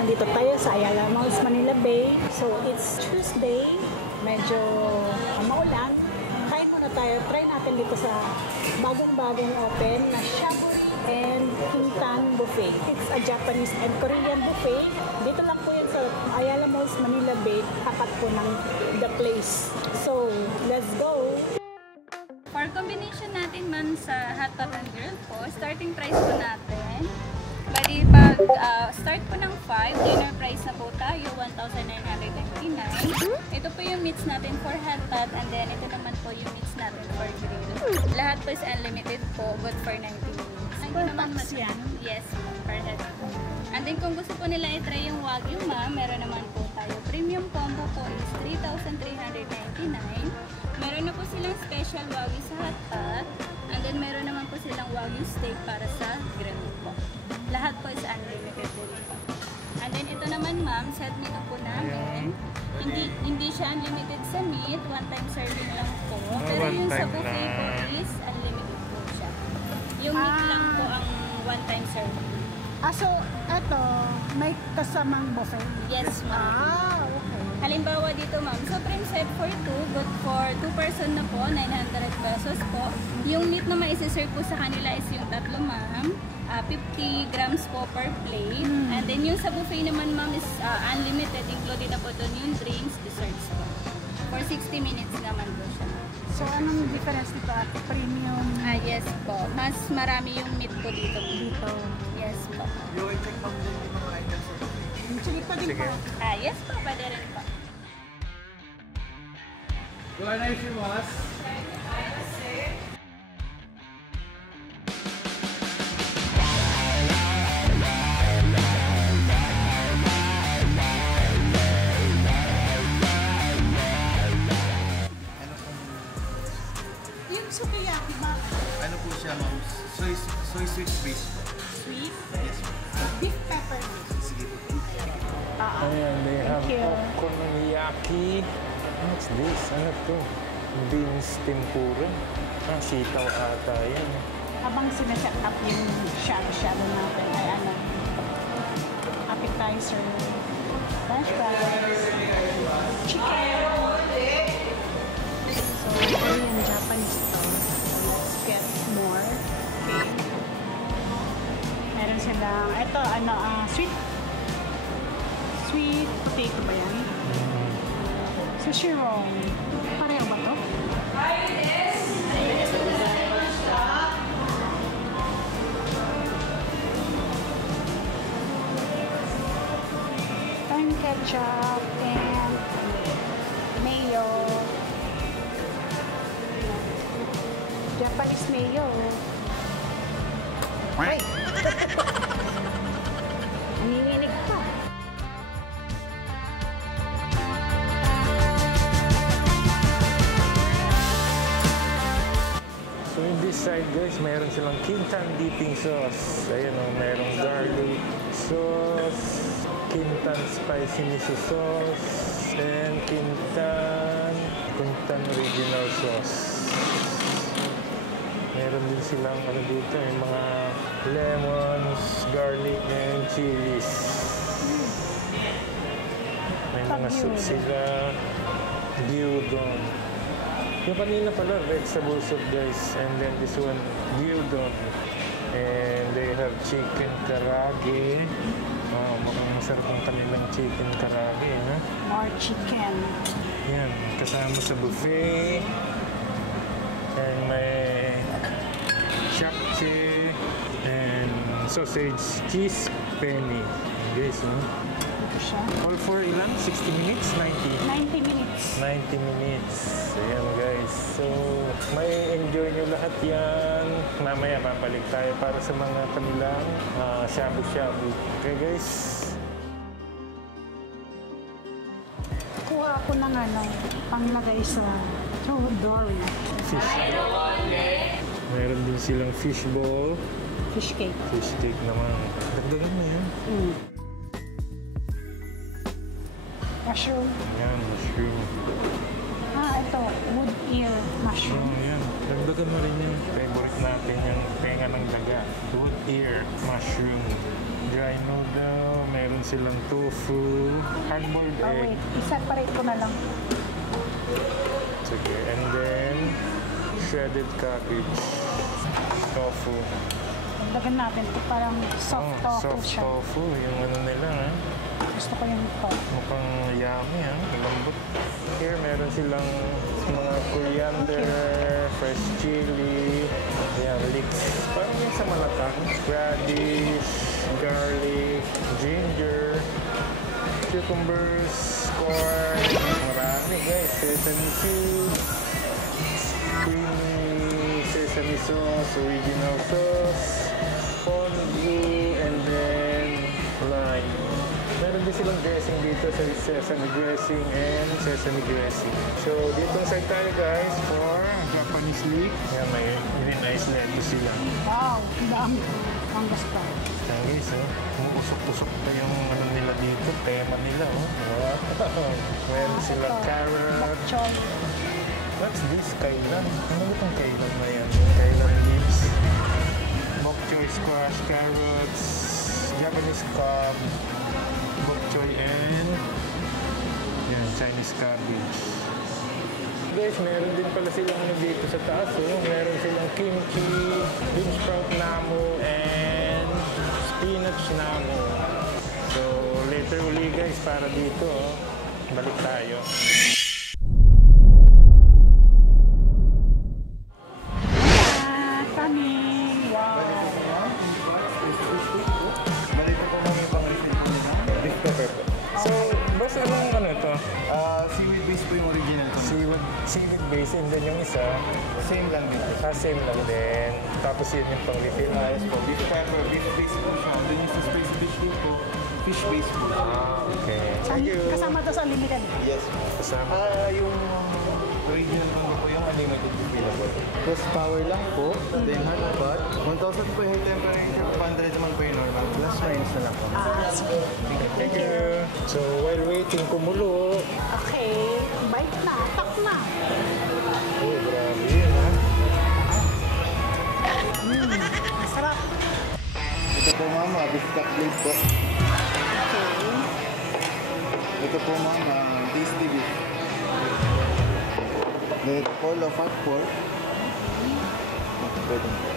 nandito tayo sa Ayala Malls, Manila Bay. So, it's Tuesday. Medyo maulan. Kain muna tayo. Try natin dito sa bagong-bagong open na Shaburi and Kintan Buffet. It's a Japanese and Korean buffet. Dito lang po yan sa Ayala Malls, Manila Bay. Tapat po ng the place. So, let's go! For combination natin man sa hot pot and grill po, starting price po natin. Bali, pag start po ng 5, dinner price na po tayo, 1,999. Ito po yung meats natin for hot pot, and then ito naman po yung meats natin for grill. Lahat po is unlimited po, but for 90 minutes. Per tax yan? Yes, per head po. And then kung gusto po nila i-try yung Wagyu ma'am, meron naman po tayo. Premium combo po is 3,399. Meron na po silang special Wagyu sa hot pot, and then meron naman po silang Wagyu steak para sa grill po. Lahat po is unlimited po. And then ito naman ma'am, set nito po namin. Hindi siya unlimited sa meat, one time serving lang po. Pero yung sa buffet po is unlimited po siya. Yung meat lang po ang one time serving. So, ito, may kasamang buffet? Yes ma'am. Okay. Halimbawa dito ma'am, supreme set for 2, but for 2 person na po, 900 pesos po. Yung meat na maisiserve po sa kanila is yung tatlo ma'am. 50 grams po per plate. And then yung sa buffet naman ma'am is unlimited, included na po doon yung drinks, desserts po. For 60 minutes naman po siya. So, anong difference dito at premium? Yes po. Mas marami yung meat po dito. Yes po. You will check ma'am din yung mga items. Sige pa din po. Yes po, pwede rin po. Go na if you was. Yung sukiyaki ba? Ano po siya ma'am? Soy sweet base po. Sweet? Yes ma'am. Beef pepper. Sige po. Ayan, they have okonomiyaki. What's this? Ano to? Beans tempura. Sitaw ata yan. Habang sinaset up yung shabu-shabu natin, ay ano, appetizer, french fries, chicken. So, Korean, Japanese to. Let's get more. Okay. Meron silang, ito, ano, sweet potato ba yan? Sushirong. Pareho ba to? Thyme ketchup and mayo. Japanese mayo. Wait! Nanginginig pa. So in this side guys, mayroon silang Kintan dipping sauce. Ayan o, mayroong garlic sauce, Kintan spicy miso sauce, and Kintan original sauce. Meron din silang ano dito, yung mga lemons, garlic, and chilies. May mga soup sila, gyudon. Yung kanina pala, vegetable soup guys. And then this one, gyudon. And they have chicken karage. Wow, mukhang masarap ang kanilang chicken karage, ha? More chicken. Yan, kasama sa buffet. And may japchae and sausage cheese penny. Guys, no? Ito siya. All for ilan? 60 minutes? 90? 90 minutes. 90 minutes. Ayan guys. So, may enjoy nyo lahat yan. Mamaya papalik tayo para sa mga kanilang shabu-shabu. Okay guys? Kuha ako ng ano, panglagay sa dory. Fish. Meron din silang fish ball. Fish cake. Fish cake naman. Dagdagan mo yan. Mushroom. Ayan, mushroom. Ito, wood ear mushroom. Oh, yan. Dagdagan mo rin yung favorite natin, yung tenga ng daga. Wood ear mushroom. dry noodle, meron silang tofu, hard-boiled Oh, egg. wait. I-separate ko na lang. Sige. And then, shredded cabbage, tofu. Dagan natin ito. Parang soft tofu Soft siya. tofu. Yung ano nila, ha? Gusto ko yung ito. Mukhang yummy, ha? Malambot. Here, meron silang mga coriander, fresh chili, ayan, leeks. Parang yung sa Malatak. Radish, garlic, ginger, cucumbers, corn. Marami, guys. Sesame seeds, creamy sesame sauce, original sauce, fondue, and then lime. Meron din silang dressing dito sa sesame dressing and sesame dressing. So, ditong side tayo guys for Japanese leek. Yan, may really nice lettuce sila. Wow, ang dami. Ang gusto. Yan guys, umuusok-usok pa yung ano nila dito, tema nila. Wow. Meron silang carrot. Bok choy. What's this? Kailan? Ano ba itong kailan na yan? Kailan leaves. Bok choy, squash, carrots, Japanese cob, bok choy, and yan, Chinese cabbage. Guys, meron din pala silang ano dito sa taas. Meron silang kimchi, bean sprout namu, and spinach namu. So, later uli guys, para dito, balik tayo. Coming. Wow. Balito po mga ibang refill po nila. Beef pepper po. So, boss, anong ano ito? Seaweed base po yung original ko. Seaweed base, and then yung isa, Same lang din. same lang din. Tapos yun yung pang-refill. Yes po. Beef pepper, beef base po siya. Then yung sa spicy fish food po, fish base po. Okay. Thank you. Kasama to sa unlimited. Yes po. Kasama. Yung original ko po yung unlimited available. Plus power lang po, then hot pot. 1,000 po yung high temperature, 500 naman po yung normal. Plus minus na lang po. Sige. Thank you. So, while waiting, kumulo. Okay. Bite na. Tak na. Oh, grabe yun, ha? Masarap. Ito po mama, beef cut blade po. Okay. Ito po mama, tasty beef. Then ito po, low fat pork. Pwede po.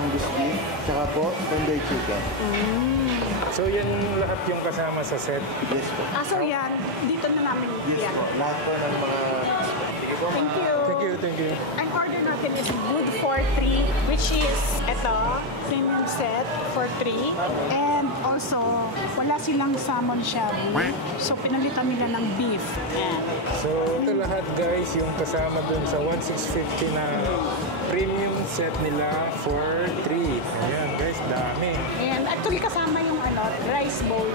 Angus beef, tsaka po, tandoori chicken. So, yan lahat yung kasama sa set. Yes po. So yan, dito na namin Yes yan. po. Lahat po ng mga... Sige po, Thank you. Thank you, thank you. Ang order natin is good for 3, which is ito, premium set for 3. And also, wala silang salmon shabu. So, pinalitan nila ng beef. Ayan. So, ito lahat guys, yung kasama dun sa 1,650 na premium set nila for 3. Ayan guys, dami. And actually, kasama yung rice bowl,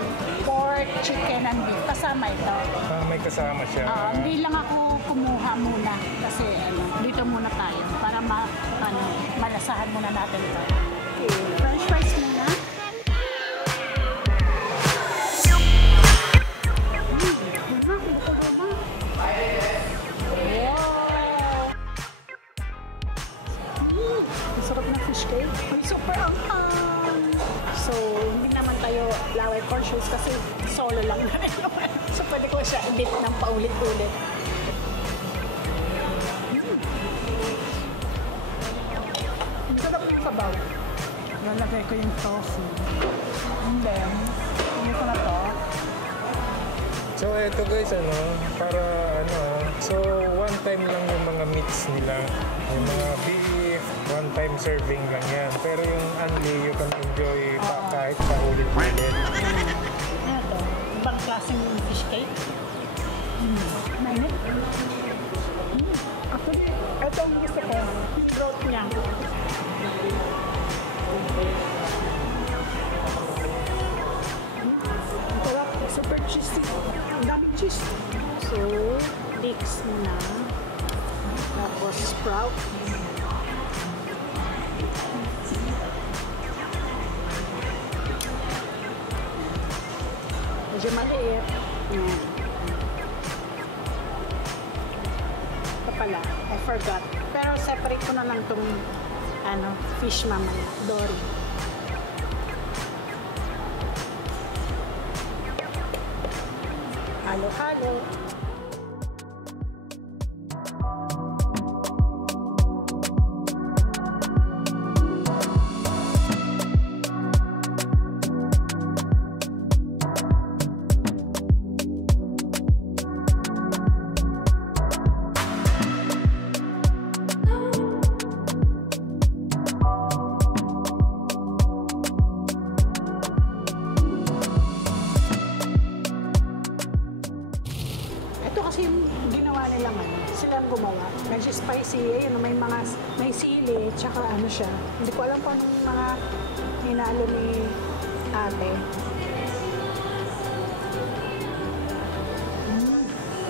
pork, chicken, and beef. Kasama ito. May kasama siya. Hindi lang ako kumuha muna kasi dito muna tayo para malasahan muna natin ito. Okay, french fries muna. Ang sarap na fish cake. Ay, super anghang. So, hindi naman tayo flour conscious kasi solo lang na rin naman. So, pwede ko siya edit ng paulit-ulit. Ang sarap ng sabaw. Lalagay ko yung tofu. And then, hindi ko na to. So, ito guys, para so one time lang yung mga meats nila. Yung mga beef, one time serving lang yan. Pero yung unli, you can enjoy pa kahit paulit-ulit. Ano to? Ibang klaseng fish cake. Mainit. Actually, ito ang gusto ko. Yung broth niya. Ang sarap. Super cheesy. Ang daming cheese. So, leeks na. Tapos sprout. Medyo maliit. Ayan. Ito pala. I forgot. Pero separate ko na lang itong fish mamaya, dory. Halo-halo. Ito kasi yung ginawa nilang silang gumawa. Medyo spicy, ayun, may sili, tsaka siya. Hindi ko alam kung anong mga hinalo ni ate.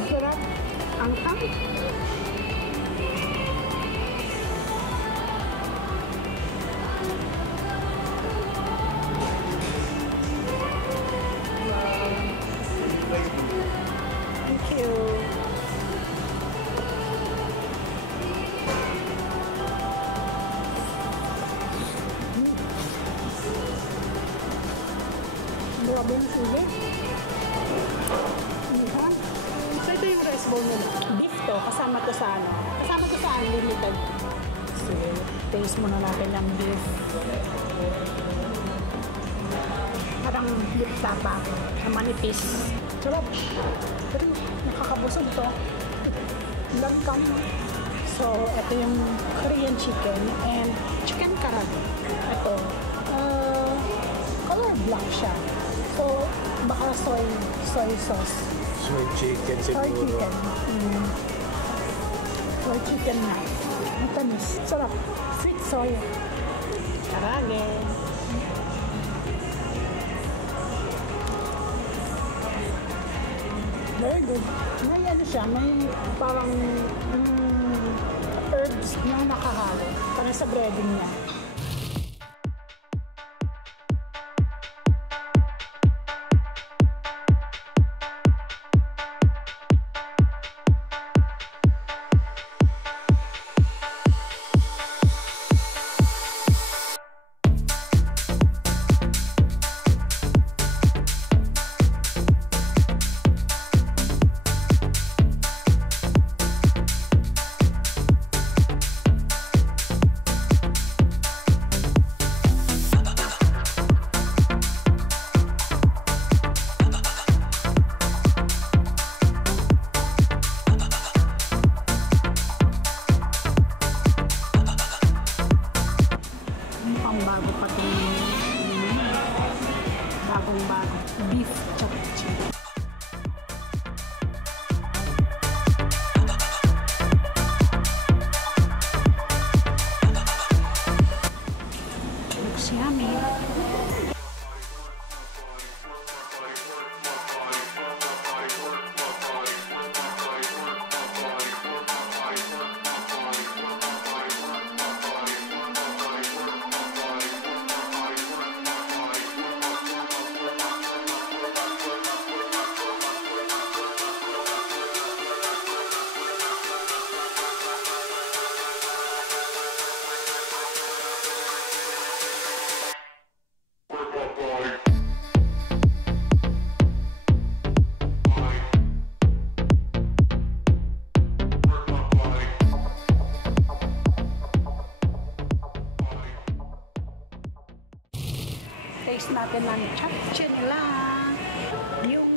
Sarap. Ang tang. Thank you. Grabe yung sili. So ito yung rice bowl nila. Beef to, kasama to sa unlimited. So, taste muna natin ng beef. Parang beef tapa na manipis. Sarap. Pero nakakabusog to. Langkam. So, ito yung Korean chicken and chicken karaage. Ito. Color black siya. So, baka soy sauce. Soy chicken Soy siguro. chicken. Soy chicken na. Ang tamis. Sarap. Sweet soy. Karaage. Very good. May siya, may parang herbs na nakahalo. Para sa breading niya. Bago pati bagong-bago beef chapchi. Looks yummy. Taste natin ng chapche nila. Yung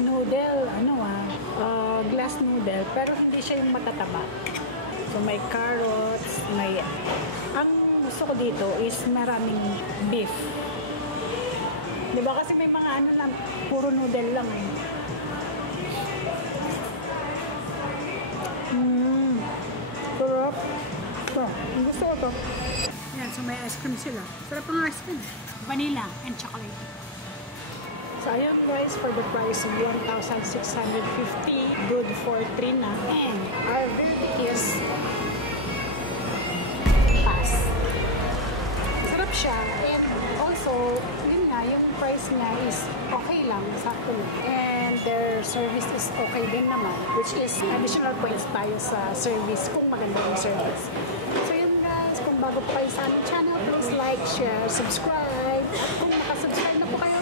noodle, glass noodle, pero hindi siya yung matataba. So may carrots, ang gusto ko dito is maraming beef. Diba kasi may mga lang, puro noodle lang eh. Sarap. Ito, gusto ko to. Yan, so may ice cream sila. Sarap ang ice cream. Vanilla and chocolate. So, ayan guys, for the price of 1,650, good for 3 na. And our verdict is pass. Sarap siya. And also, yun nga, yung price niya is okay lang, sakto. And their service is okay din naman, which is additional points tayo sa service kung maganda yung service. So, yun guys, kung bago po kayo sa aming channel, please like, share, subscribe. At kung nakasubscribe na po kayo